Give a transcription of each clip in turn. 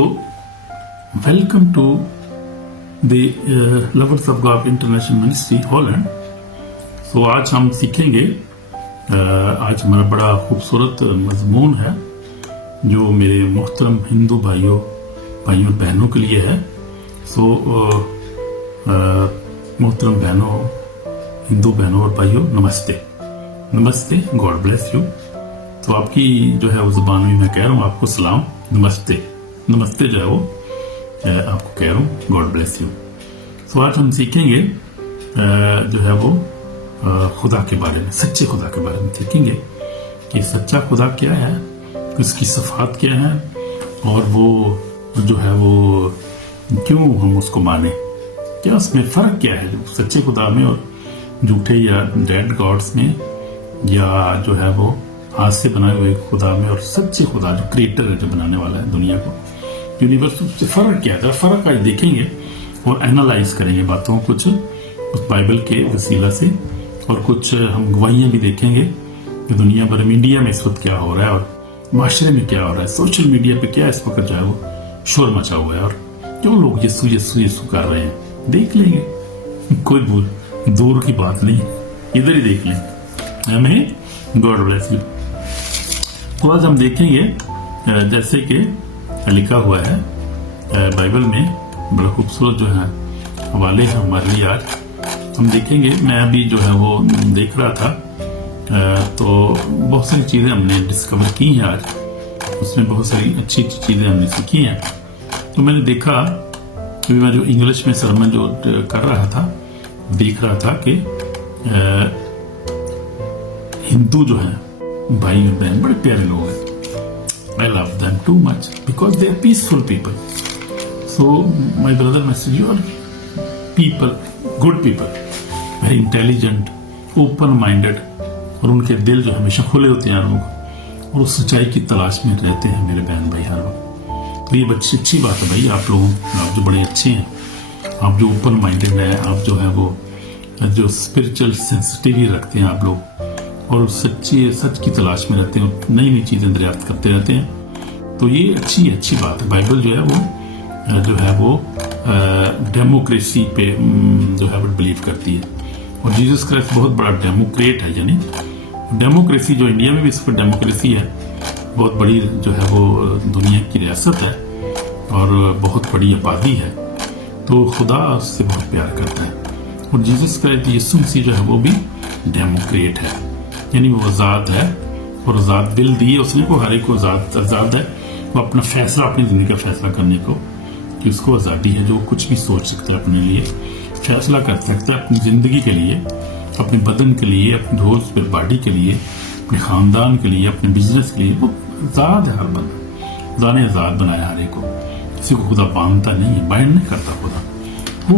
Welcome to the Lovers of God International Ministry Holland. तो आज हम सीखेंगे, आज हमारा बड़ा खूबसूरत मजमून है जो मेरे मोहतरम हिंदू भाइयों और बहनों के लिए है। मोहतरम बहनों, हिंदू बहनों और भाइयों, नमस्ते नमस्ते, गॉड ब्लेस यू। तो आपकी जो है वो जुबान में मैं कह रहा हूँ आपको सलाम, नमस्ते नमस्ते जो है वो आपको कह रहा हूँ, गॉड ब्लेस यू। तो आज हम सीखेंगे जो है वो खुदा के बारे में, सच्चे खुदा के बारे में सीखेंगे कि सच्चा खुदा क्या है, उसकी सिफात क्या है और वो जो है वो क्यों हम उसको माने, क्या उसमें फ़र्क क्या है जो सच्चे खुदा में और झूठे या डेड गॉड्स में, या जो है वो हाथ से बनाए हुए खुदा में और सच्चे खुदा जो क्रिएटर है, जो बनाने वाला है दुनिया को, यूनिवर्स से फ़र्क क्या है। फ़र्क आज देखेंगे और एनालाइज करेंगे बातों कुछ उस बाइबल के वसीला से, और कुछ हम गवाहियाँ भी देखेंगे कि दुनिया भर में, इंडिया में इस वक्त क्या हो रहा है और माशरे में क्या हो रहा है, सोशल मीडिया पे क्या इस वक्त जो है वो शोर मचा हुआ है और क्यों लोग यीशु कर रहे हैं, देख लेंगे। कोई दूर की बात नहीं, इधर ही देख लें। हमें गॉड ब्लेस यू। तो आज हम देखेंगे जैसे कि लिखा हुआ है बाइबल में, बड़ा खूबसूरत जो है हवाले हैं हमारे लिए। आज हम देखेंगे, मैं अभी जो है वो देख रहा था तो बहुत सारी चीज़ें हमने डिस्कवर की हैं आज, उसमें बहुत सारी अच्छी चीज़ें हमने सीखी हैं। तो मैंने देखा कि मैं जो इंग्लिश में सरमन जो कर रहा था, देख रहा था कि हिंदू जो है भाई और बहन बड़े प्यारे लोग हैं। I love them too much because they are peaceful people. So my brother, my sister, you are people, good people, very intelligent, open-minded, और उनके दिल जो हमेशा खुले होते हैं लोग, और उस सच्चाई की तलाश में रहते हैं मेरे बहन भाई हर वक्त। तो ये अच्छी बात है भाई, आप लोगों, आप जो बड़े अच्छे हैं, आप जो ओपन माइंडेड हैं, आप जो है वो जो स्पिरिचुअल सेंसिटिविटी रखते हैं आप लोग, और सच की तलाश में रहते हैं, नई नई चीज़ें दरियाफ्त करते रहते हैं। तो ये अच्छी बात है। बाइबल जो है वो डेमोक्रेसी पे जो है वो बिलीव करती है, और जीसस क्राइस्ट बहुत बड़ा डेमोक्रेट है। यानी डेमोक्रेसी जो इंडिया में भी इस पर डेमोक्रेसी है, बहुत बड़ी जो है वो दुनिया की रियासत है और बहुत बड़ी आबादी है, तो खुदा उससे बहुत प्यार करता है। और जीसस क्राइस्ट यीशु मसीह जो है वो भी डेमोक्रेट है, यानी वो आज़ाद है और आज़ाद दिल दिए उसने को, हर एक को आज़ाद है वो अपना फैसला, अपनी ज़िंदगी का फैसला करने को, कि उसको आज़ादी है, जो कुछ भी सोच सकता है, अपने लिए फैसला कर सकता है, अपनी ज़िंदगी के लिए, अपने बदन के लिए, अपनी होल बॉडी के लिए, अपने ख़ानदान के लिए, अपने बिजनेस के लिए, वो आज़ाद है। हर बंदा खुदा ने आज़ाद बनाया हर एक को, किसी को खुदा बांधता नहीं है, बाइंड नहीं करता खुदा, वो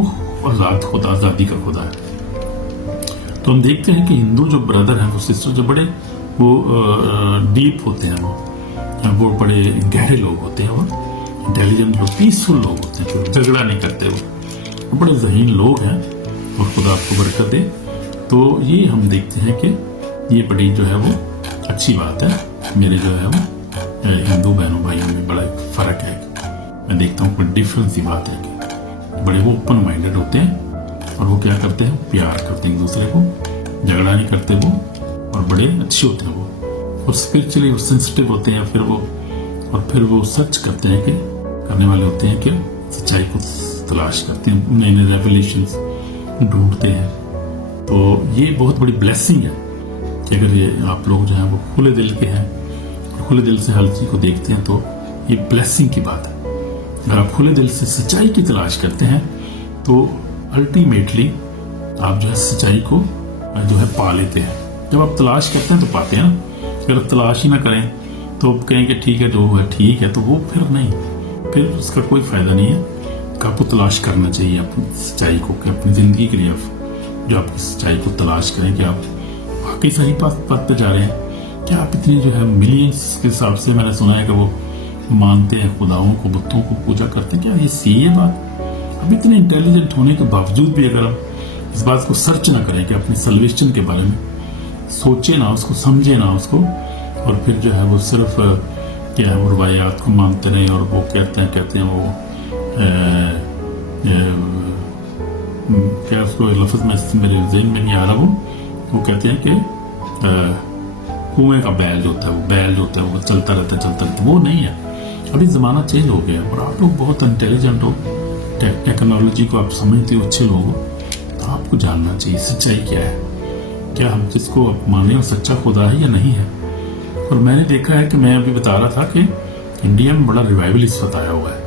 आज़ाद खुदा, आज़ादी का खुदा है। तो हम देखते हैं कि हिंदू जो ब्रदर हैं, वो सिस्टर जो बड़े वो डीप होते हैं, वो बड़े गहरे लोग होते हैं, वो इंटेलिजेंट लोग, पीसफुल लोग होते हैं, तो झगड़ा नहीं करते, वो बड़े ज़हीन लोग हैं, और खुदा आपको बरकत दे। तो ये हम देखते हैं कि ये बड़ी जो है वो अच्छी बात है। मेरे जो है वो हिंदू बहनों भाइयों में बड़ा फ़र्क है, मैं देखता हूँ कोई डिफरेंस ही बात है कि बड़े वो ओपन माइंडेड होते हैं, और वो क्या करते हैं, प्यार करते हैं एक दूसरे को, झगड़ा नहीं करते वो, और बड़े अच्छे होते हैं वो, और स्पिरिचुअली सेंसिटिव होते हैं। फिर वो सच करते हैं कि करने वाले होते हैं कि सच्चाई को तलाश करते हैं, नए नए रेवलेशंस ढूंढते हैं। तो ये बहुत बड़ी ब्लेसिंग है कि अगर ये आप लोग जो हैं वो खुले दिल के हैं और खुले दिल से हर चीज़ को देखते हैं, तो ये ब्लेसिंग की बात है। अगर आप खुले दिल से सच्चाई की तलाश करते हैं तो अल्टीमेटली आप जो है सच्चाई को जो है पा लेते हैं। जब आप तलाश करते हैं तो पाते हैं ना। अगर आप तलाश ही ना करें तो आप कहें कि ठीक है, जो है ठीक है, तो वो फिर नहीं, फिर उसका कोई फ़ायदा नहीं है। आपको तलाश करना चाहिए अपनी सच्चाई को, कि अपनी ज़िंदगी के लिए आप जो आपकी सच्चाई को तलाश करें कि आप वाकई सही बात पे जा रहे हैं। क्या आप इतनी जो है मिलियंस के हिसाब से, मैंने सुना है कि वो मानते हैं खुदाओं को, बुतों को पूजा करते हैं, क्या ये सही है बात? अब इतने इंटेलिजेंट होने के बावजूद भी अगर हम इस बात को सर्च ना करें कि अपने सल्वेशन के बारे में सोचे ना, उसको समझे ना उसको, और फिर जो है वो सिर्फ क्या है, रवायात को मानते रहे, और वो कहते हैं वो क्या उसको लफ्ज में मेरे ज़हन में नहीं आ रहा, वो कहते हैं कि कुएं का बैल जो होता है, वो बैल जो होता है वो चलता रहता, वो नहीं है। अभी ज़माना चेंज हो गया, और आप लोग बहुत इंटेलिजेंट हो, टेक्नोलॉजी को आप समझते हो, अच्छे लोग हो, तो आपको जानना चाहिए सच्चाई क्या है, क्या हम किसको माने और सच्चा खुदा है या नहीं है। और मैंने देखा है कि मैं अभी बता रहा था कि इंडिया में बड़ा रिवाइवल इस वक्त आया हुआ है,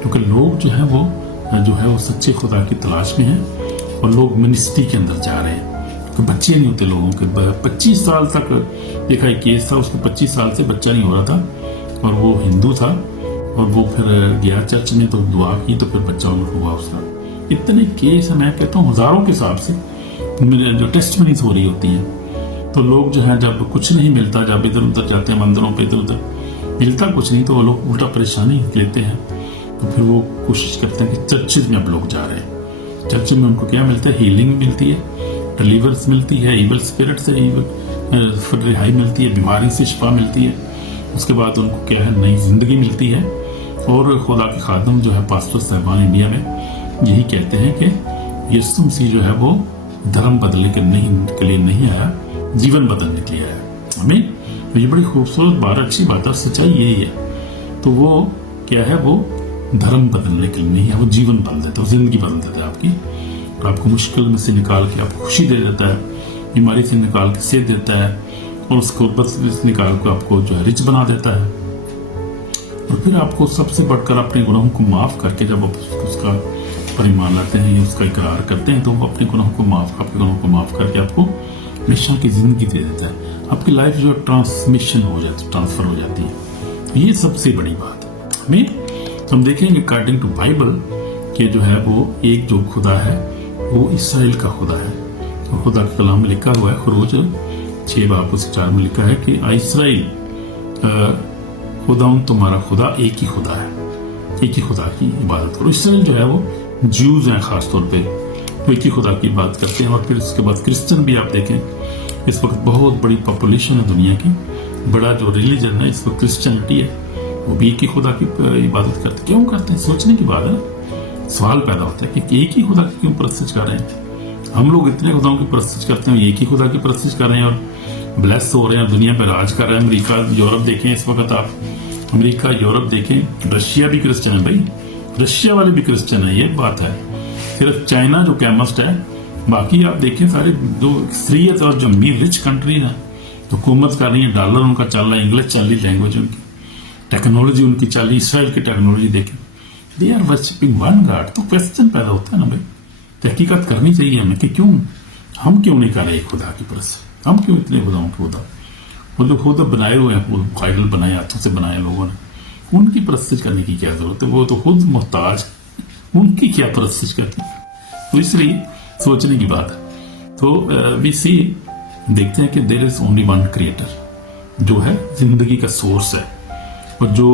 क्योंकि लोग जो है वो सच्चे खुदा की तलाश में हैं, और लोग मिनिस्ट्री के अंदर जा रहे हैं। तो बच्चे नहीं होते लोगों के, 25 साल तक देखा एक केस था, उसको 25 साल से बच्चा नहीं हो रहा था, और वो हिंदू था, और वो फिर गया चर्च में तो दुआ की, तो फिर बच्चा हुआ उसका। इतने केस है, मैं कहता हूँ हजारों के हिसाब से जो टेस्टमनीज हो रही होती हैं। तो लोग जो है जब कुछ नहीं मिलता, जब इधर उधर जाते हैं मंदिरों पे, इधर उधर मिलता कुछ नहीं, तो वो लोग उल्टा परेशानी लेते हैं। तो फिर वो कोशिश करते हैं कि चर्चेज में अब लोग जा रहे हैं, चर्च में उनको क्या मिलता है, हीलिंग मिलती है, डिलीवर्स मिलती है, इवल स्पिरिट से फिर रिहाई मिलती है, बीमारी से शिफा मिलती है, उसके बाद उनको क्या है, नई जिंदगी मिलती है। और खुदा के खादम जो है पास्टर साहबान इंडिया में यही कहते हैं कि यीशु मसीह जो है वो धर्म बदलने के लिए नहीं आया, जीवन बदलने के लिए आया। हमें तो ये बड़ी खूबसूरत बात, अच्छी बात है, सच्चाई यही है। तो वो क्या है, वो धर्म बदलने के लिए नहीं है, वो जीवन बदल देता है, जिंदगी बदल देता है आपकी, आपको मुश्किल में से निकाल के आपको खुशी दे देता है, बीमारी से निकाल के सेहत देता है, और उसको बस निकाल के आपको जो है रिच बना देता है। और फिर आपको सबसे बढ़कर अपने गुनाहों को माफ करके, जब आप उसका परिमान लाते हैं या उसका इकरार करते हैं, तो वो अपने गुनाहों को माफ करके आपको हमेशा की जिंदगी दे देता है। आपकी लाइफ जो ट्रांसफर हो जाती है। ये सबसे बड़ी बात है। हमें हम देखेंगे अकॉर्डिंग टू बाइबल कि जो है वो एक जो खुदा है वो इसराइल का खुदा है। तो खुदा के कलाम में लिखा हुआ है, खरोज 6:4 में लिखा है कि इसराइल खुदा तुम्हारा खुदा एक ही खुदा है, एक ही खुदा की इबादत करो। इसराइल जो है वो ज्यूज हैं खासतौर पे, वो एक ही खुदा की इबादत करते हैं। और फिर इसके बाद क्रिश्चियन भी आप देखें, इस वक्त बहुत बड़ी पॉपुलेशन है दुनिया की, बड़ा जो रिलीजन है इस वक्त क्रिश्चियनिटी है, वो भी एक ही खुदा की इबादत करते हैं। क्यों करते हैं, सोचने की बात है। सवाल पैदा होता है कि एक ही खुदा की क्यों परस्तिश कर रहे हैं। हम लोग इतने खुदाओं की परस्तिश करते हैं, एक ही खुदा की परस्तिश कर रहे हैं और ब्लेस हो रहे हैं, दुनिया पर राज कर रहे हैं। अमेरिका यूरोप देखें, इस वक्त आप अमेरिका यूरोप देखें, रशिया भी क्रिश्चियन है भाई, रशिया वाले भी क्रिश्चियन है, ये बात है। सिर्फ चाइना जो कैमस्ट है, बाकी आप देखें सारे जो एक्सट्रीज और जो अमीर रिच कंट्रीज हैं, हुकूमत कर रही है, डॉलर उनका चल रहा है, इंग्लिश चल रही लैंग्वेज उनकी, टेक्नोलॉजी उनकी चल रही, इसराइल की टेक्नोलॉजी देखें, they are worshipping one God. तो क्वेश्चन पैदा होता है ना भाई, तहकीकात करनी चाहिए हमें कि क्यों हम क्यों नहीं कर रहे खुदा की परस्तिश, हम क्यों इतने खुदाओं के खुदा, वो जो खुद बनाए हुए हैं, कायदल बनाए, हाथों से बनाए लोगों ने, उनकी परस्तिश करने की क्या जरूरत है, वो तो खुद मोहताज, उनकी क्या परस्तिश करनी। तो इसलिए सोचने की बात है। तो वी सी देखते हैं कि there is only one creator जो है जिंदगी का सोर्स है, और जो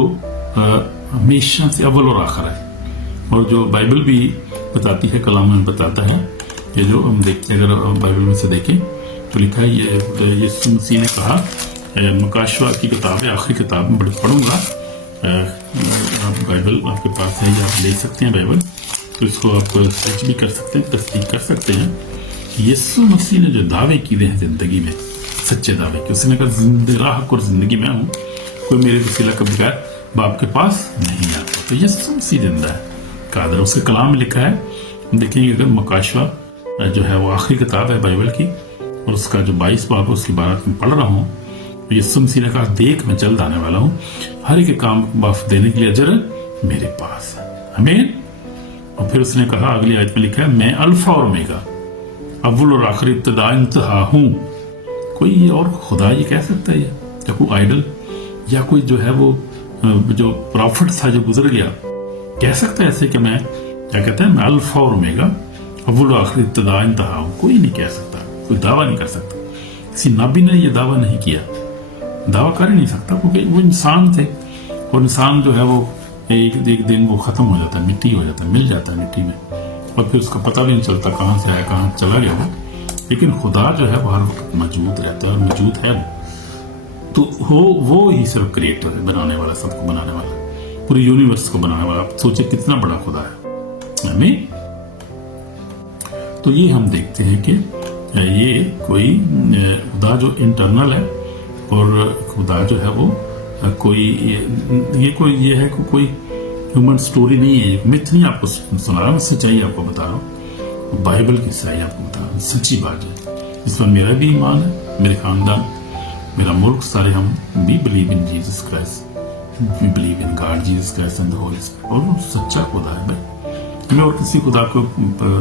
हमेशा से अव्वल और आखिर है, और जो बाइबल भी बताती है, कलाम में बताता है, ये जो हम देखते हैं, अगर बाइबल में से देखें तो लिखा है, ये यीशु मसीह ने कहा, मकाशवा की किताब है, आखिरी किताब में पढ़ूंगा, आप बाइबल आपके पास है या आप ले सकते हैं बाइबल, तो इसको आप सर्च भी कर सकते हैं, तस्दीक कर सकते हैं। यीशु मसीह ने जो दावे किए हैं जिंदगी में, सच्चे दावे कि उसने कहा राह और जिंदगी में हूँ, कोई मेरे वसीला के बगैर बाप के पास नहीं आता। तो यीशु मसीह जिंदा है, कादर, उसके कलाम में लिखा है। देखेंगे अगर मकाशवा जो है वो आखिरी किताब है बाइबल की, और उसका जो 22 बाब है उसकी बात में पढ़ रहा हूँ। यीशु मसीह ने कहा, देख मैं जल्द आने वाला हूँ, हर एक काम माफ देने के लिए अजर मेरे पास है। आमीन। और फिर उसने कहा, अगली आयत में लिखा है, मैं अल्फा और ओमेगा, अव्वल और आखिर, इब्तिदा इंतहा हूँ। कोई ये और खुदा ये कह सकता है, या कोई आइडल या कोई जो है वो जो प्रॉफिट था जो गुजर गया, कह सकता है ऐसे कि मैं क्या कहता है, मैं अल्फा और ओमेगा, अव्वल और आखिर, इब्तिदा इंतहा हूँ। कोई नहीं कह सकता, कोई दावा नहीं कर सकता, किसी नबी ने ये दावा नहीं किया, दावा कर ही नहीं सकता, क्योंकि वो इंसान थे, और इंसान जो है वो एक दिन वो खत्म हो जाता है, मिट्टी हो जाता है, मिल जाता है मिट्टी में, और फिर उसका पता भी नहीं चलता कहाँ से आया, कहाँ चला गया वो। लेकिन खुदा जो है वो हर वक्त मौजूद रहता है, और मौजूद है। तो वो ही सिर्फ क्रिएटर है, बनाने वाला, सबको बनाने वाला, पूरे यूनिवर्स को बनाने वाला। आप सोचे कितना बड़ा खुदा है हमें। तो ये हम देखते हैं कि ये कोई खुदा जो इंटरनल है, और खुदा जो है वो कोई ये है कि कोई ह्यूमन स्टोरी नहीं है, मिथ नहीं आपको सुना रहा, मैं सच्चाई आपको बता रहा हूँ, बाइबल की सच्चाई आपको बता रहा हूँ, सच्ची बात है। इसमें मेरा भी ईमान है, मेरे खानदान, मेरा मुल्क, सारे हम भी believe in Jesus Christ, we believe in God Jesus Christ and the Holy Spirit, और वो सच्चा खुदा है भाई। हमें और किसी खुदा को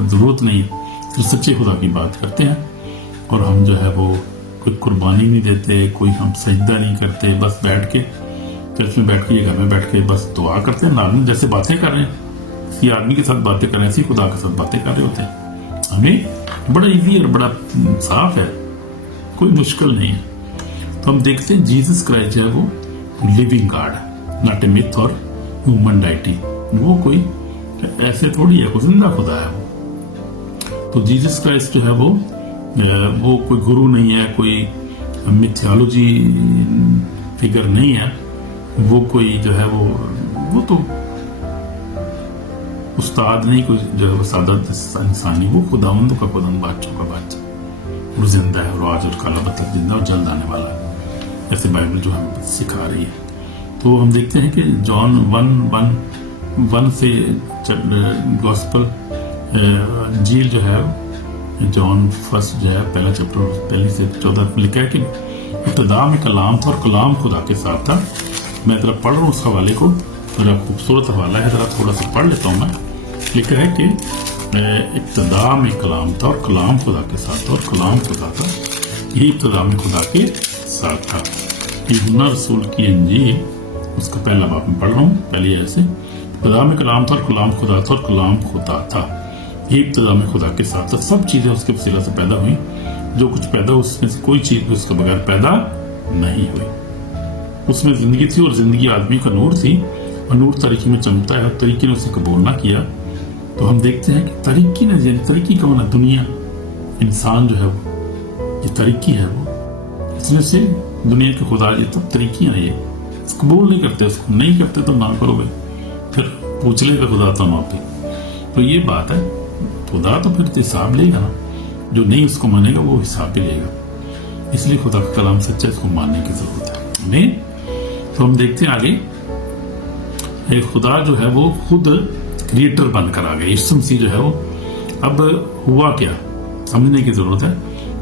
जरूरत नहीं, तो सच्चे खुदा की बात करते हैं। और हम जो है वो कोई कुर्बानी नहीं देते, कोई हम सजदा नहीं करते, बस बैठ के चर्च में बैठ के, घर में बैठ के बस दुआ करते हैं, नॉर्मल जैसे बातें कर रहे हैं, किसी आदमी के साथ बातें कर रहे हैं, इसी खुदा के साथ बातें कर रहे होते हैं। हमें बड़ा इजी और बड़ा साफ है, कोई मुश्किल नहीं है। तो हम देखते हैं जीसस क्राइस्ट जो है वो living God, not a myth और ह्यूमन डाइटी, वो कोई ऐसे थोड़ी है, कोई जिंदा खुदा है वो। तो जीसस क्राइस्ट जो है वो कोई गुरु नहीं है, कोई मिथियोलॉजी फिगर नहीं है, वो कोई जो है वो तो उस्ताद नहीं, कोई जो है वो सादा इंसानी, वो खुदावंद का खुदावंद, बादशाह का बादशाह, वो जिंदा है, और आज और काला बतख जिंदा और जल्द आने वाला है, ऐसे बाइबल जो हमें सिखा रही है। तो हम देखते हैं कि जॉन 1:1 से गॉस्पल इंजील जो है, जॉन फर्स्ट जो है पहला चैप्टर 1 से 14 में लिखा है कि इब्तिदा में कलाम था और कलाम खुदा के साथ था। मैं जरा पढ़ रहा हूँ उस हवाले को, मेरा खूबसूरत हवाला है, जरा थोड़ा सा पढ़ लेता हूँ मैं। लिखा है कि इब्तिदा में कलाम था और कलाम खुदा के साथ था और कलाम खुदा था, यही इब्तिदा में खुदा के साथ था। यूहन्ना रसूल की इंजील उसका पहला बाब में पढ़ रहा हूँ, पहले ऐसे, इब्तिदा में कलाम था और कलाम खुदा था और कलाम खुदा था, ये इब्तिदा में खुदा के साथ था। सब चीजें उसके वसीला से पैदा हुई, जो कुछ पैदा उसमें से कोई चीज भी उसके बगैर पैदा नहीं हुई। उसमें जिंदगी थी और जिंदगी आदमी का नूर थी, और नूर तारीकी में चमकता है, तारीकी ने उसे कबूल ना किया। तो हम देखते हैं कि तारीकी ने, तारीकी का माना दुनिया, इंसान जो है वो, ये तारीकी है वो, इसमें से दुनिया के खुदा, ये तब तरीकियां ये कबूल नहीं करते, उसको नहीं करते तो ना करोगे, फिर पूछ लेगा खुदा तो माफी। तो ये बात है, खुदा तो फिर हिसाब लेगा ना, जो नहीं उसको मानेगा वो हिसाब भी लेगा। इसलिए खुदा का कलाम सच्चा, इसको मानने की जरूरत है नहीं। तो हम देखते हैं आगे, खुदा जो है वो खुद क्रिएटर बनकर आ गया। यीशु मसीह जो है वो, अब हुआ क्या समझने की जरूरत है।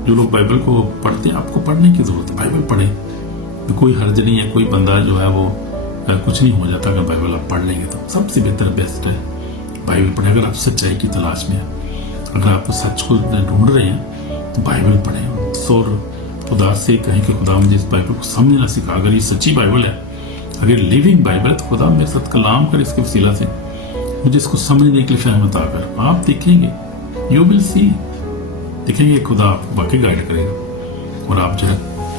जो लोग बाइबल को पढ़ते हैं, आपको पढ़ने की जरूरत है, बाइबल पढ़े, कोई हर्ज नहीं है, कोई बंदा जो है वो कुछ नहीं हो जाता अगर बाइबल आप पढ़ लेंगे तो। सबसे बेहतर बेस्ट है बाइबल पढ़े। अगर आप सच्चाई की तलाश में हैं, अगर आप सच को ढूंढ रहे हैं तो बाइबल पढ़ें, और खुदा से कहें कि खुदा मुझे इस बाइबल को समझना सिखा। अगर ये सच्ची बाइबल है, अगर लिविंग बाइबल है, तो खुदा मेरे साथ कलाम कर इसके वसीला से, मुझे इसको समझने के लिए फहमत आकर आप देखेंगे, यू विल सी, देखेंगे खुदा आपको वाकई गाइड करेगा, और आप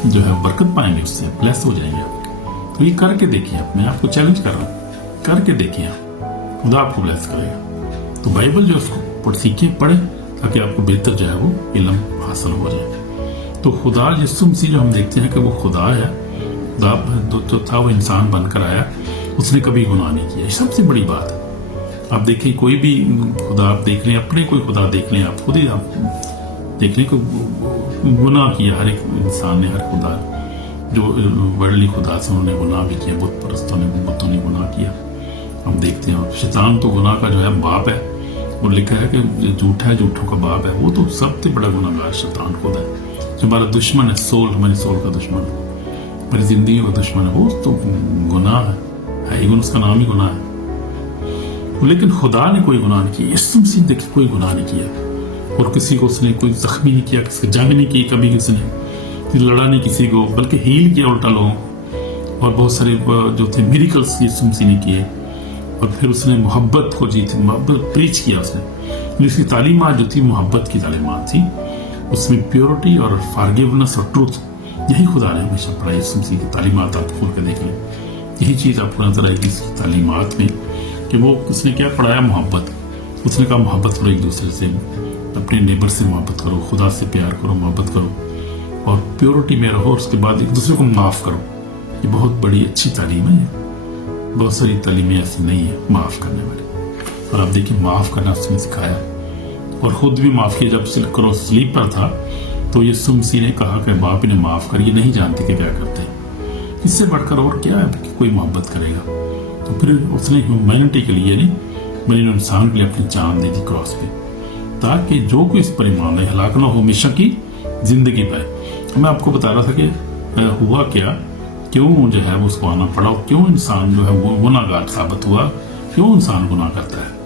जो है बरकत पाएंगे, उससे ब्लेस हो जाएंगे आप। तो ये करके देखिए, मैं आपको चैलेंज कर रहा हूँ, करके देखिए, खुदा आपको ब्लेस करेगा। तो बाइबल जो उसको सीखे, पढ़े, ताकि आपको बेहतर जो है वो इल्म हासिल हो जाए। तो खुदा यीशु मसीह जो हम देखते हैं कि वो खुदा है, खुदा जो था वो इंसान बनकर आया, उसने कभी गुनाह नहीं किया। सबसे बड़ी बात है, आप देखिए कोई भी खुदा आप देख लें, अपने कोई खुदा देख लें, आप खुद ही आप देख लें कि गुनाह किया हर एक इंसान ने, हर खुदा जो वर्ल्डली खुदा से उन्होंने गुनाह भी किया, बुत परस्तों ने, बुतों ने गुनाह किया। हम देखते हैं शैतान तो गुनाह का जो है बाप है, और लिखा है कि झूठा है, झूठों का बाप है। वो तो सबसे बड़ा गुनाहगार शैतान खुद है, जो हमारा दुश्मन है, सोल, हमारी सोल का दुश्मन है, हमारी जिंदगी का दुश्मन है, वो तो गुनाह है ही, उसका नाम ही गुनाह है। लेकिन खुदा ने कोई गुनाह नहीं किया। यीशु मसीह देखिए कोई गुनाह नहीं किया, और किसी को उसने कोई जख्मी नहीं किया, किसी जंग नहीं की कभी, किसी ने लड़ा नहीं किसी को, बल्कि हील किया उल्टा लोगों को। और बहुत सारे जो थे मिरेकल्स यीशु मसीह ने किए, और फिर उसने मोहब्बत को जीती, मोहब्बत प्रीच किया उसने। उसकी तालीमात जो थी मोहब्बत की तालीमात थी, उसमें प्योरिटी और फॉरगिवनेस और ट्रूथ, यही खुदा ने हमेशा पढ़ाई। यीशु मसीह की तालीमात आप खोल कर देख लें, यही चीज़ आपको नजर आएगी इसकी तालीमात में, कि वो उसने क्या पढ़ाया, मोहब्बत। उसने कहा मोहब्बत करो एक दूसरे से, अपने नेबर से मोहब्बत करो, खुदा से प्यार करो, मोहब्बत करो। और प्योरिटी में रहो, और उसके बाद एक दूसरे को माफ करो। ये बहुत बड़ी अच्छी तालीम है। बहुत सारी तालीमें ऐसी नहीं है माफ करने वाली। और आप देखिए माफ करना उसने सिखाया, और खुद भी माफ किया। जब क्रॉस स्लीप पर था तो यीशु मसीह ने कहा कि बाप इन्हें माफ कर, ये नहीं जानते कि क्या करते हैं। इससे बढ़कर और क्या है कि कोई मोहब्बत करेगा। तो फिर उसने ह्यूमैनिटी के लिए नहीं, मैंने इंसान के लिए अपनी जान दी थी क्रॉस पे, ताकि जो कोई इस पर ईमान लाए हलाक ना हो, हमेशा की जिंदगी पाए। मैं आपको बता रहा था कि हुआ क्या, क्यों जो है वो उसको आना पड़ा, और क्यों इंसान जो है वो गुनाहगार साबित हुआ, क्यों इंसान गुनाह करता है।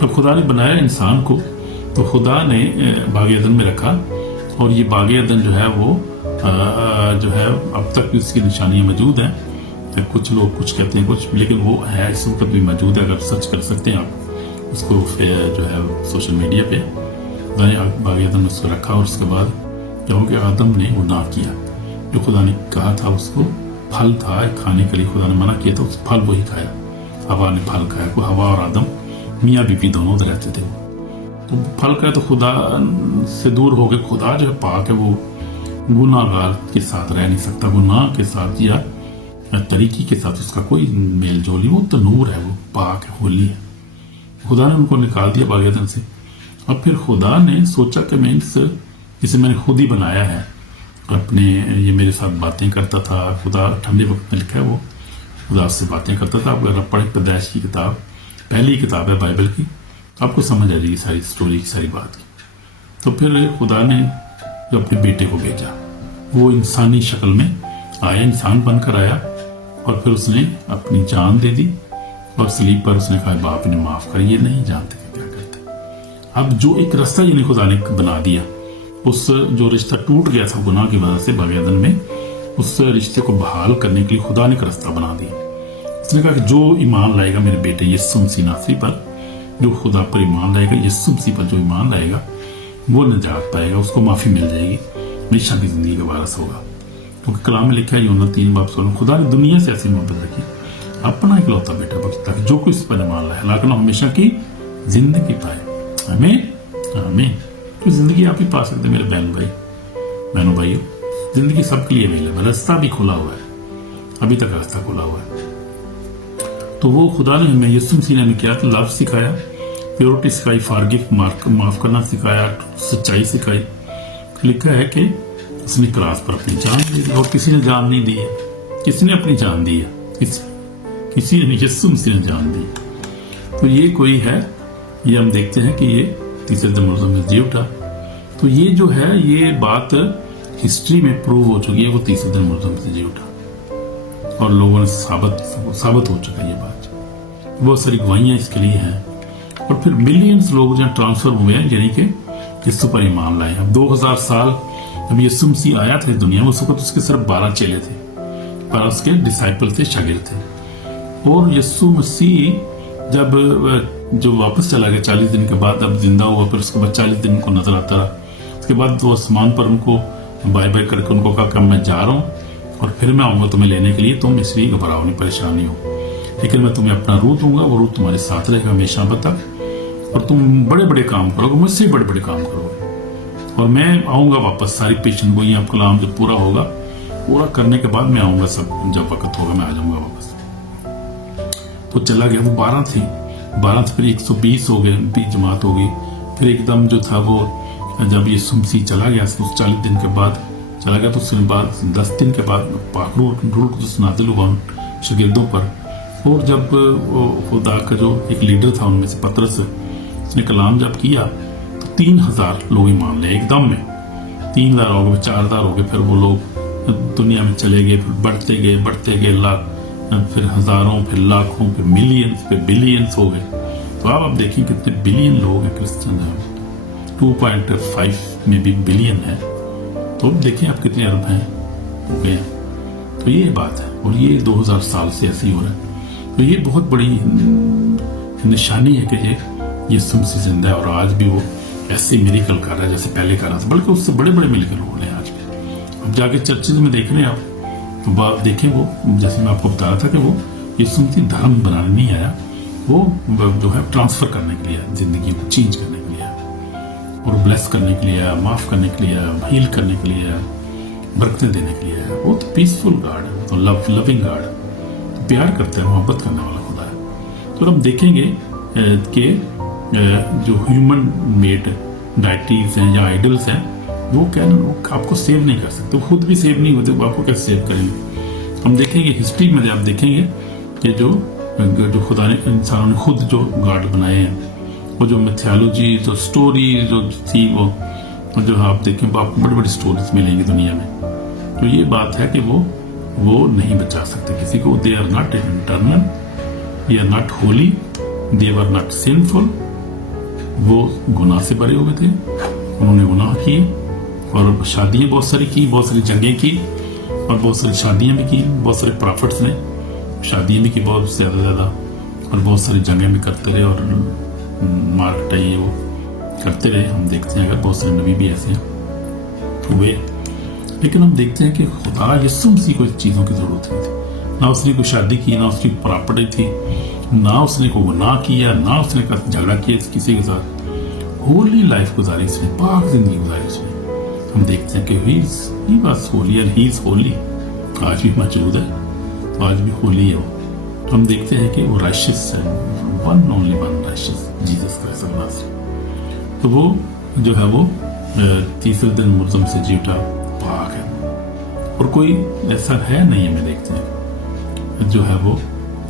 जब खुदा ने बनाया इंसान को तो खुदा ने बाग एदन में रखा, और ये बाग एदन जो है वो जो है अब तक भी उसकी निशानियां मौजूद हैं। कुछ लोग कुछ कहते हैं कुछ, लेकिन वो है इस वक्त भी मौजूद है। अगर सर्च कर सकते हैं आप उसको जो है सोशल मीडिया पे, बाग एदन में उसको रखा। और उसके बाद क्योंकि आदम ने गुनाह किया, जो खुदा ने कहा था उसको फल था खाने के लिए, खुदा ने मना किया, तो उस फल वही खाया। हवा ने फल खाया, को हवा और आदम मियाँ बीवी दोनों उधर रहते थे। तो फल खाया तो खुदा से दूर हो गए। खुदा जो है पाक है, वो गुनाहगार के साथ रह नहीं सकता। गुनाह के साथ या तरीकी के साथ उसका कोई मेल जोल नहीं। वो तो नूर है, वो पाक है, होली है। खुदा ने उनको निकाल दिया बाग एदन से। अब फिर खुदा ने सोचा कि मैं इसे मैंने खुद ही बनाया है अपने, ये मेरे साथ बातें करता था। खुदा ठंडे वक्त में लिखा है, वो खुदा से बातें करता था। अगर आप पढ़े पैदाइश की किताब, पहली किताब है बाइबल की, आपको समझ आ जाएगी सारी स्टोरी की, सारी बात की। तो फिर खुदा ने जो अपने बेटे को भेजा, वो इंसानी शक्ल में आया, इंसान बनकर आया, और फिर उसने अपनी जान दे दी। और सलीब पर उसने कहा बाप ने माफ कर, ये नहीं जानते कि क्या करते। अब जो एक रास्ता जिन्हें खुदा ने बना दिया, उस जो रिश्ता टूट गया था गुनाह की वजह से बाग एदन में, उस रिश्ते को बहाल करने के लिए खुदा ने एक रास्ता बना दिया। उसने कहा कि जो ईमान लाएगा मेरे बेटे यीशु मसीह नासरी पर, जो खुदा पर ईमान लाएगा, यीशु मसीह पर जो ईमान लाएगा, वो निजात पाएगा, उसको माफी मिल जाएगी, हमेशा की जिंदगी का वारिस होगा। क्योंकि कलाम में लिखा है यूहन्ना 3:16, खुदा ने दुनिया से ऐसी मोहब्बत रखी, अपना इकलौता बेटा बख्शा कि जो कोई इस पर ईमान लाए हलाक ना हो, हमेशा की जिंदगी पाए। आमीन आमीन। तो जिंदगी आप ही पा सकते मेरे बहनों भाइयों। जिंदगी सबके लिए अवेलेबल, रास्ता भी खुला हुआ है, अभी तक रास्ता खुला हुआ है। तो वो खुदा ने हमें यीशु मसीह ने क्या तो लव सिखाया, प्योरिटी सिखाई, फॉरगिव माफ करना सिखाया, सच्चाई सिखाई। लिखा है कि उसने क्रॉस पर अपनी जान दी, और किसी ने जान नहीं दी है। किसने अपनी जान दी है? किसी ने, यीशु मसीह ने जान दी। तो ये कोई है, ये हम देखते हैं कि ये तीसरे दिन मुर्दों में जी उठा। तो ये जो है ये बात हिस्ट्री में प्रूव हो चुकी है, वो तीसरे दिन मुर्दों में जी उठा, और लोगों ने साबित हो चुका है ये बात। बहुत सारी गवाहियां इसके लिए हैं। और फिर मिलियंस लोग जहाँ ट्रांसफर हुए हैं, यानी कि यीशु पर ईमान लाए। अब 2000 साल जब यीशु मसीह आया था दुनिया में, उस वक्त उसके सिर्फ 12 चेले थे, 12 उसके डिसाइपल थे, शागिर्द थे। और यीशु मसीह जब जो वापस चला गया 40 दिन के बाद, अब जिंदा हुआ, फिर उसके बाद 40 दिन उनको नजर आता रहा। उसके बाद वो आसमान पर उनको बाय बाय करके उनको कहा मैं जा रहा हूँ और फिर मैं आऊंगा तुम्हें लेने के लिए, तुम इसलिए घबराओ नहीं, परेशानी हो, लेकिन मैं तुम्हें अपना रूह दूंगा, वो रूह तुम्हारे साथ रहेगा हमेशा तक, और तुम बड़े बड़े काम करोगे, मुझसे बड़े बड़े काम करोगे, और मैं आऊंगा वापस। सारी पेशन गोई आप कलाम जब पूरा होगा, पूरा करने के बाद मैं आऊंगा, सब जब वक्त होगा मैं आ जाऊंगा वापस। तो चला गया। वो 12 थे, 12 से फिर 120 हो गए, 20 जमात हो गई। फिर एकदम जो था वो जब ये मसीह चला गया, उस 40 दिन के बाद चला गया, तो उसके बाद 10 दिन के बाद रूह कुदस नाज़िल हुआ शागिर्दों पर। और जब खुदा का जो एक लीडर था उनमें से पतरस, उसने कलाम जब किया तो 3000 लोग ईमान ले एकदम में। 3000 हो गए, 4000 हो गए, फिर वो लोग दुनिया में चले गए, फिर बढ़ते गए लाख, फिर हजारों, फिर लाखों, फिर मिलियंस, फिर बिलियंस हो गए। तो आप देखिए कितने बिलियन लोग हैं क्रिश्चियन हैं, 2.5 में भी बिलियन है। तो देखिए आप कितने अरब हैं हो गए। तो ये बात है, और ये 2000 साल से ऐसे ही हो रहा है। तो ये बहुत बड़ी निशानी है कि ये मसीह जिंदा है, और आज भी वो ऐसे मिरेकल कर रहा है जैसे पहले कर रहा था, बल्कि उससे बड़े बड़े मिरेकल हो रहे हैं आज भी। अब जाके चर्चेज में देख रहे हैं आप, तो देखें वो, जैसे मैं आपको बता रहा था कि वो यीशु मसीह धर्म बनाने नहीं आया, वो जो है ट्रांसफर करने के लिए, जिंदगी को चेंज करने के लिए। اور بلیس کرنے کے لیے آیا, معاف کرنے کے لیے آیا, ہیل کرنے کے لیے آیا, برکتیں دینے کے لیے آیا. وہ تو پیسفل گاڈ ہے, تو لونگ گاڈ ہے, پیار کرتا ہے, محبت کرنے والا خدا ہے. تو ہم دیکھیں گے کہ جو ہیومن میڈ ڈائٹیز ہیں یا آئیڈلس ہیں وہ کیا وہ آپ کو سیو نہیں کر سکتے, وہ خود بھی سیو نہیں ہوتے, وہ آپ کو کیسے سیو کریں گے. ہم دیکھیں گے ہسٹری میں آپ دیکھیں گے کہ جو خدا نے انسانوں نے خود جو گاڈ بنائے ہیں, وہ جو میتھالوجی جو سٹوری جو تھی وہ جو آپ دیکھیں آپ کو بڑی بڑی سٹوریز ملیں گی دنیا میں. تو یہ بات ہے کہ وہ نہیں بچا سکتے کسی کو. They are not internal, they are not holy, they are not sinful. وہ گناہ سے بھرے ہوئے تھے, انہوں نے گناہ کیے اور شادیاں بہت ساری کی, بہت ساری جنگیں کی اور بہت ساری شادیاں بھی کی. بہت سارے پرافٹس نے شادیاں بھی کی بہت زیادہ اور بہت ساری جنگیں بھی کرتے رہے اور مارکٹیں یہ وہ کرتے رہے. ہم دیکھتے ہیں اگر بہت سارے نبی بھی ایسے ہوئے, لیکن ہم دیکھتے ہیں کہ خدا یسوع مسیح کو اس چیزوں کی ضرورت نہیں تھی. نہ اس نے کوئی شادی کی, نہ اس کی پراپرٹی تھی, نہ اس نے کوئی گناہ کیا, نہ اس نے جھگڑا کیا کسی کے ساتھ. ہولی لائف گزاری اس نے, پاک زندگی گزاری اس نے. ہم دیکھتے ہیں کہ he was holy and he is holy. آج بھی موجود ہے, آج بھی ہولی ہے وہ. ہم دیکھتے ہیں کہ وہ رائشس ہے, one only one righteous, Jesus Christ of Nazareth. تو وہ جو ہے وہ تیسرے دن مردوں سے جی اٹھا, پاک ہے. اور کوئی ایسا ہے نہیں, ہمیں دیکھتے ہیں جو ہے وہ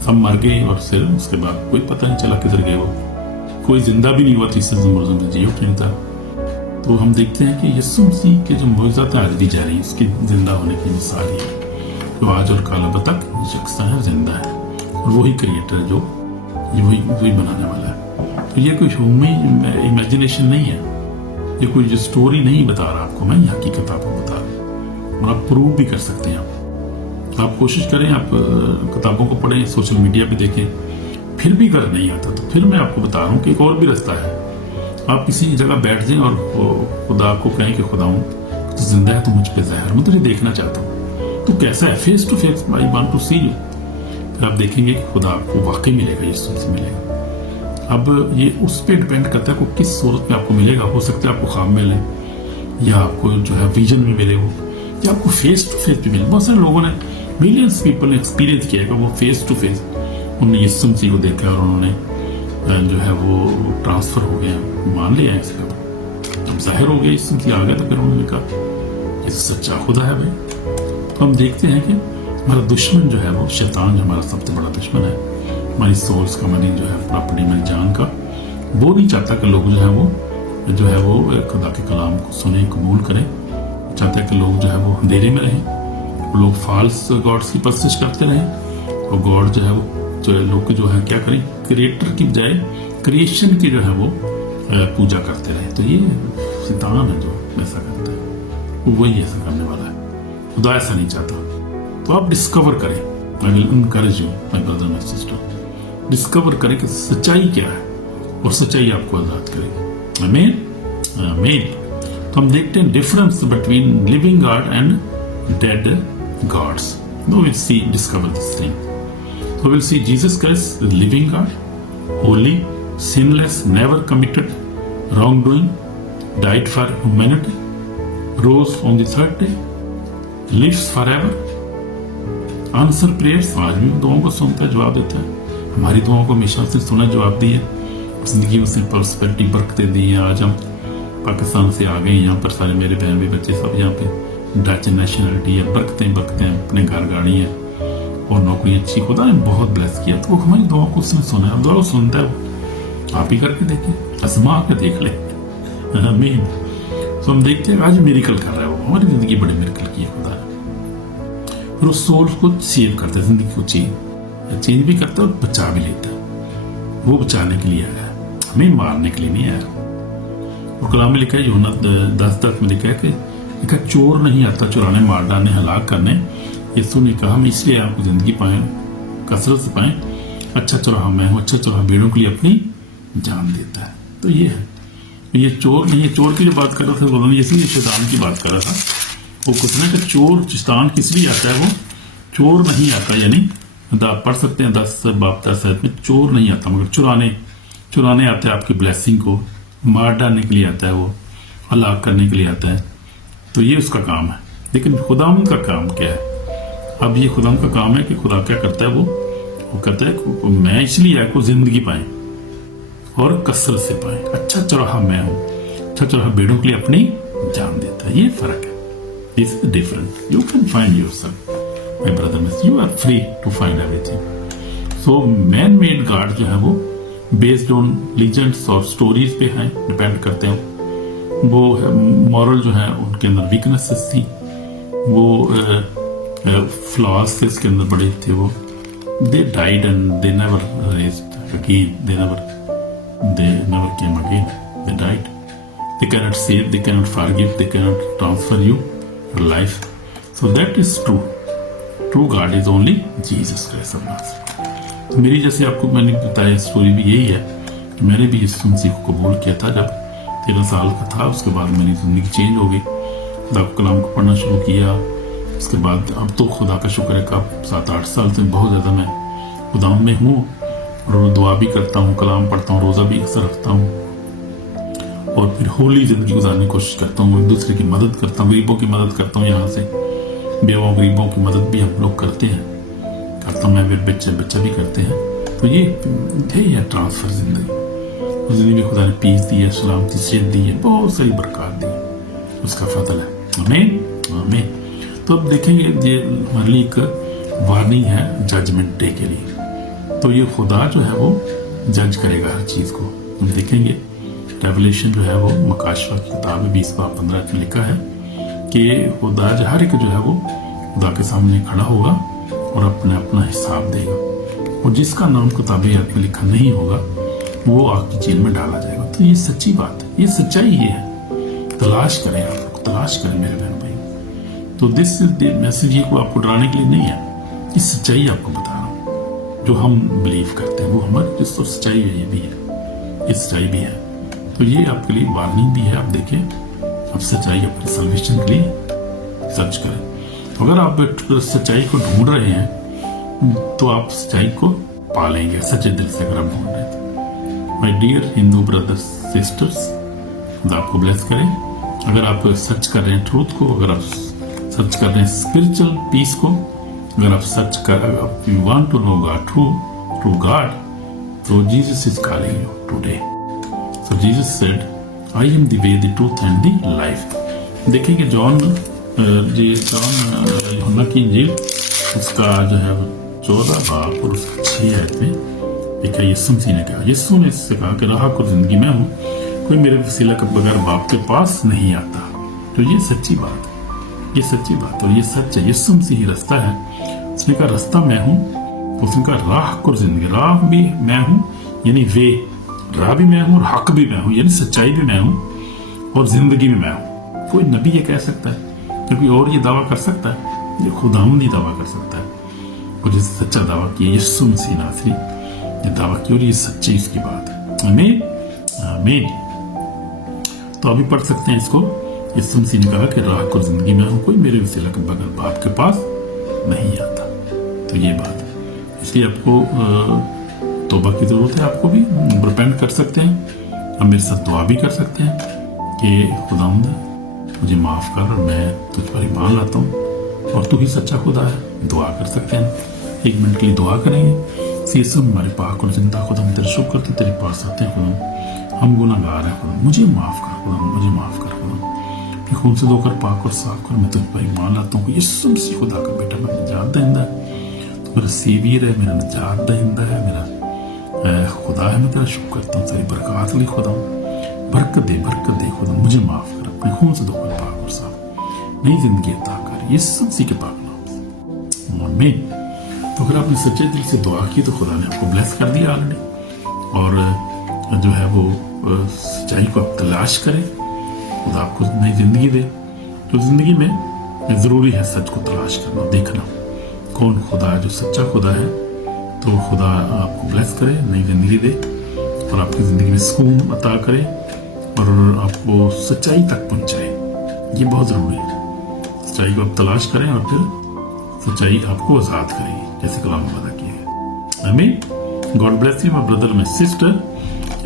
سب مر گئے اور پھر اس کے بعد کوئی پتہ نہیں چلا کدھر گئے. وہ کوئی زندہ بھی نہیں ہوا تیسرے دن مردوں سے جی اٹھنے تھا. تو ہم دیکھتے ہیں کہ یسوع مسیح کے جو معجزات آج بھی جاری ہیں, اس کے زندہ ہونے کی مثال ہے جو آج اور کل اب تک یکساں ہے, زندہ ہے. اور وہی کریٹر ہے جو وہی بنانے والا ہے. تو یہ کوئی امیجنیشن نہیں ہے, یہ کوئی جو سٹوری نہیں بتا رہا آپ کو میں, یہ حقیقت آپ کو بتا رہا ہوں اور آپ پروو بھی کر سکتے ہیں. آپ کوشش کریں, آپ کتابوں کو پڑھیں, سوشل میڈیا پہ دیکھیں, پھر بھی اگر نہیں آتا تو پھر میں آپ کو بتا رہا ہوں کہ ایک اور بھی رستہ ہے. آپ کسی جگہ بیٹھ جائیں اور خدا کو کہیں کہ خدا ہوں تو زندہ ہے, تو مجھ پہ ظاہر, میں تجھے دیکھنا چاہتا ہوں, تو کیسا ہے, face to face, I want to see you. پھر آپ دیکھیں گے کہ خدا آپ کو واقعی ملے گا, اس سے ملے گا. اب یہ اس پہ ڈپینڈ کرتا ہے کہ کس صورت میں آپ کو ملے گا. ہو سکتا ہے آپ کو خواب ملے, یا آپ کو جو ہے ویژن میں ملے وہ, یا آپ کو فیس ٹو فیس بھی ملے. بہت سارے لوگوں نے, ملینس پیپل نے ایکسپیرینس کیا ہے کہ وہ فیس ٹو فیس انہوں نے یسوع مسیح کو دیکھا اور انہوں نے جو ہے وہ ٹرانسفر ہو گیا, مان لیا ہے اس کا, اب ظاہر ہو گیا یسوع مسیح آ گیا. تو پھر انہوں نے کہا یہ سچا خدا ہے بھائی. تو ہم دیکھتے ہیں کہ ہمارا دشمن جو ہے وہ شیطان, جو ہمارا سب سے بڑا دشمن ہے, ہماری سولز کا, ہماری جو ہے پراپرٹی, ہماری جان کا, وہ نہیں چاہتا کہ لوگ جو ہے وہ خدا کے کلام کو سنیں, قبول کریں. چاہتا ہے کہ لوگ جو ہے وہ اندھیرے میں رہیں, لوگ فالس گاڈس کی پرستش کرتے رہیں, اور گاڈ جو ہے وہ لوگ جو ہے کیا کریں, کریٹر کی بجائے کریشن کی جو ہے وہ پوجا کرتے رہیں. تو یہ شیطان ہے جو ایسا کرتا ہے, وہی ایسا کرنے والا ہے. خدا ایسا نہیں چاہتا. تو آپ ڈسکور کریں, I will encourage you, my brother and my sister, discover کریں کہ سچائی کیا ہے, اور سچائی آپ کو آزاد کرے گی. آمین, آمین. تو ہم دیکھتے ہیں difference between living God and dead gods. No, we'll see, discover this thing. So we'll see Jesus Christ, the living God, holy, sinless, never committed wrongdoing, died for humanity, rose on the third day, lives forever, answer prayers. آج بھی دعاؤں کو سنتا ہے, جواب دیتا ہے. ہماری دعاؤں کو ہمیشہ سے سنا, جواب دیے. زندگی میں سے پرسپیکٹی برکتیں دی ہیں. آج ہم پاکستان سے آ گئے, یہاں پر سارے میرے بہن بھی بچے سب یہاں پہ ڈچ نیشنلٹی ہے, برکتیں اپنے گھر گاڑی ہیں اور نوکری اچھی. خدا نے بہت بلیس کیا. تو وہ ہماری دعاؤں کو اس نے سنا ہے, اب دعا سنتا ہے وہ. آپ ہی کر کے دیکھیں, آزما کے دیکھ لیں. آمین. تو ہم دیکھتے ہیں آج میریکل کر رہا ہے وہ, ہماری زندگی بڑے میریکل کی ہے خدا نے. پھر اس سول کو سیو کرتا ہے, زندگی کو چینج بھی کرتا ہے اور بچا بھی لیتا ہے. وہ بچانے کے لیے آیا ہے, ہمیں مارنے کے لیے نہیں آیا. اور کلام میں لکھا ہے, یوحنا 10:10 میں لکھا ہے کہ چور نہیں آتا چرانے, مار ڈالنے, ہلاک کرنے. یسوع نے کہا ہم اس لیے آپ کو زندگی پائیں, کثرت سے پائیں. اچھا چراہا میں ہوں, اچھا چراہا بھیڑوں کے لیے اپنی جان دیتا ہے. تو یہ ہے, یہ چور نہیں ہے. چور کی جو بات کر رہا تھا انہوں نے اسی لیے شیطان کی بات کر رہا تھا. وہ کچھ نہ کہ چور شیطان کس لیے آتا ہے, وہ چور نہیں آتا. یعنی آپ پڑھ سکتے ہیں 10:10 میں, چور نہیں آتا مگر چرانے آتا ہے آپ کی بلیسنگ کو, مار ڈالنے کے لیے آتا ہے وہ, हलाक करने के लिए आता है, तो ये उसका काम है। लेकिन खुदावंद का काम क्या है? अब ये खुदावंद का काम है कि खुदा क्या करता है, वो कहता है कि मैं इसलिए आया को जिंदगी पाए और कसरत से पाए। अच्छा चौराहा मैं हूं, अच्छा चौराहा भेड़ों के लिए अपनी जान देता है। ये फर्क है, this is different. You can find yourself my brother miss, you are free to find everything. So man made God जो है वो बेस्ड ऑन लीजेंड्स और स्टोरीज पे हैं, डिपेंड करते हैं। वो मॉरल जो है उनके अंदर वीकनेसेस थी, वो फ्लॉज थे उसके अंदर बड़े थे। वो they died and they never raised again, they never came again, they died. They cannot save, they cannot forgive, they cannot transfer you your life. So that is true. True God is only Jesus Christ of Nazareth. तो मेरी जैसे आपको मैंने बताया story भी यही है कि मैंने भी इस मसीह को कबूल किया था जब 13 साल का था। उसके बाद मेरी जिंदगी चेंज हो गई, खुदा के कलाम को पढ़ना शुरू किया। उसके बाद अब तो खुदा का शुक्र है कि अब 7-8 साल से बहुत ज़्यादा मैं खुदा में हूँ और दुआ भी करता हूँ, कलाम पढ़ता हूँ, रोज़ा भी अक्सर रखता हूँ और फिर होली जिंदगी गुजारने की कोशिश करता हूँ। एक दूसरे की मदद करता हूँ, गरीबों की मदद करता हूँ। यहाँ से बेवाओं गरीबों की मदद भी हम लोग करते हैं, करता हूँ मैं, फिर बच्चा भी करते हैं। तो ये है ट्रांसफर जिंदगी में खुदा ने पीस दी है, सलामती सेहत दी है, बहुत सारी बरकत दी है, उसका फजल है। आमीन आमीन। तो अब देखेंगे ये हमारे लिए एक वार्निंग है जजमेंट डे के लिए। तो ये खुदा जो है वो जज करेगा हर चीज को। हम देखेंगे रेवलेशन जो है वो मकाशवा की किताब में 20-15 में लिखा है कि खुदा हर एक जो है वो खुदा के सामने खड़ा होगा और अपना हिसाब देगा, और जिसका नाम किताब याद में लिखा नहीं होगा वो आग की जेल में डाला जाएगा। तो ये सच्ची बात है, ये सच्चाई ये है। तलाश करें, आप लोग तलाश करें मेरे बहन भाई। तो दिस मैसेज ये को आपको डराने के लिए नहीं है, ये सच्चाई आपको बता रहा हूँ। जो हम बिलीव करते हैं वो हमारी जिस तो सच्चाई है, ये भी है, ये सच्चाई भी है। तो ये आपके लिए वार्निंग भी है। आप देखें, आप सच्चाई अपने सल्वेशन के लिए सर्च करें। अगर आप सच्चाई को ढूंढ रहे हैं तो आप सच्चाई को पालेंगे सच्चे दिल से, अगर आप ढूंढ रहे हैं। My dear Hindu brothers sisters, खुदा आपको ब्लेस करें। अगर आप सर्च कर रहे हैं ट्रूथ को, अगर आप सर्च कर रहे हैं स्पिरिचुअल पीस को, अगर आप सर्च कर you want to know God, true God, तो Jesus is calling you today. So Jesus said, I am the way, the truth and the life. देखेंगे यूहन्ना की इंजील उसका जो है 14 बाब और उसका 6 आयत में लिखा, यीशु मसीह ने कहा, यीशु ने इससे कहा कि राह को जिंदगी में हूँ, कोई मेरे वसीला के बगैर बाप के पास नहीं आता। तो ये सच्ची बात है, ये सच्ची बात और ये सच है। यीशु मसीह ही रास्ता है। उसने कहा रास्ता मैं हूँ, उसने कहा राह को जिंदगी, राह भी मैं हूँ यानी वे, राह भी मैं हूं और हक भी मैं हूं यानी सच्चाई भी मैं हूं और जिंदगी भी मैं हूं। कोई नबी ये कह सकता है, क्योंकि और ये दावा कर सकता है, ये खुदावंद ही दावा कर सकता है। और जिस सच्चा दावा किया यीशु मसीह नासरी ये दावा किया, और ये सच्ची इसकी बात है। आमीन आमीन। तो अभी पढ़ सकते हैं इसको। यीशु मसीह ने कहा कि राह को जिंदगी में हूं, कोई मेरे वसीला के बगैर बाप के पास नहीं आता। तो ये बात है, इसलिए आपको तौबा की जरूरत है। आपको भी रिपेंट कर सकते हैं, हम मेरे साथ दुआ भी कर सकते हैं कि खुदावंद मुझे माफ कर और मैं तुझ पर ईमान लाता हूँ और तू ही सच्चा खुदा है। दुआ कर सकते हैं, 1 मिनट के लिए दुआ करेंगे। सीसम हमारे पाक और जिंदा खुदा, हम तेरे शुक्र करते तेरे पास आते हैं खुदा, हम गुनाहगार हैं खुदा, मुझे माफ कर खुदा, मुझे माफ कर खुदा, खून से धोकर पाक और साफ कर, मैं तुझ पर ईमान लाता हूँ। यीशु मसीह खुदा का बेटा, मेरा निजात दहिंदा है, तो मेरा सेवियर है, मेरा निजात दहिंदा है, मेरा खुदा है। मैं तेरा शुक्र करता हूँ तेरी बरकत लिए खुदा, बरकत दे खुदा, मुझे माफ कर, अपने खून से धोकर पाक और साफ, नई जिंदगी अता कर यीशु मसीह के पाक नाम से, आमीन। तो अगर आपने सच्चे दिल से दुआ की तो खुदा ने आपको ब्लेस कर दिया ऑलरेडी। और जो है वो सच्चाई को आप तलाश करें, खुदा आपको नई जिंदगी दे। तो जिंदगी में जरूरी है सच को तलाश करना, देखना कौन खुदा है, जो सच्चा खुदा है। तो खुदा आपको ब्लेस करे, नई जिंदगी दे और आपकी जिंदगी में सुकून अता करे और आपको सच्चाई तक पहुंचाए। ये बहुत जरूरी है। सच्चाई को आप तलाश करें और फिर सच्चाई आपको आजाद करेगी, जैसे कलाम में वादा किया है। आमीन। God bless you my brother, my sister,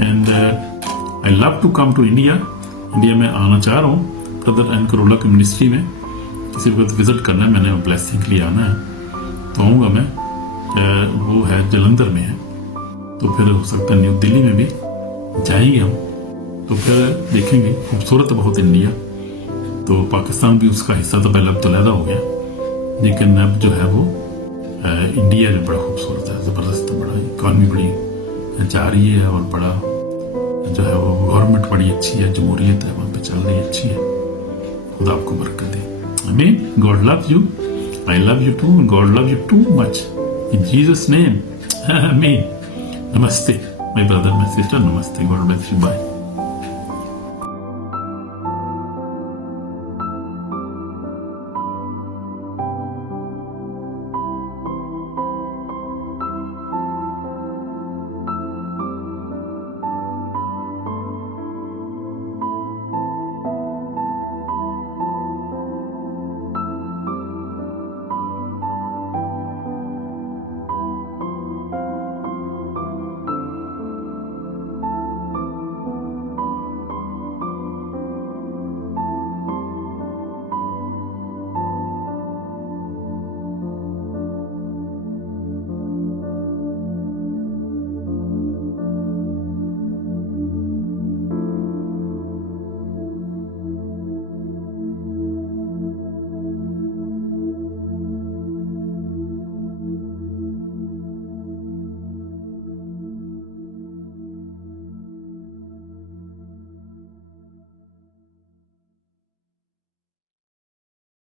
and I love to come to India India में आना चाह रहा हूँ ब्रदर एंड करोला की मिनिस्ट्री में, किसी वक्त विजिट करना है, मैंने ब्लेसिंग के लिए आना है तो आऊँगा मैं। वो है जलंधर में है, तो फिर हो सकता है न्यू दिल्ली में भी जाएंगे हम, तो फिर देखेंगे। खूबसूरत बहुत इंडिया, तो पाकिस्तान भी उसका हिस्सा तो पहले अब तो लहदा हो गया, लेकिन अब जो है वो इंडिया जो बड़ा खूबसूरत है, ज़बरदस्त, बड़ा इकॉनमी बड़ी जा रही है और बड़ा जो है वो गवर्नमेंट बड़ी अच्छी है, जमहूरियत है वहाँ पे चल रही अच्छी है। खुदा आपको बरकत दे। आमीन। God love you, I love you too, God love you too much in Jesus name. आमीन। Namaste my brother, my sister, namaste. God bless you, bye.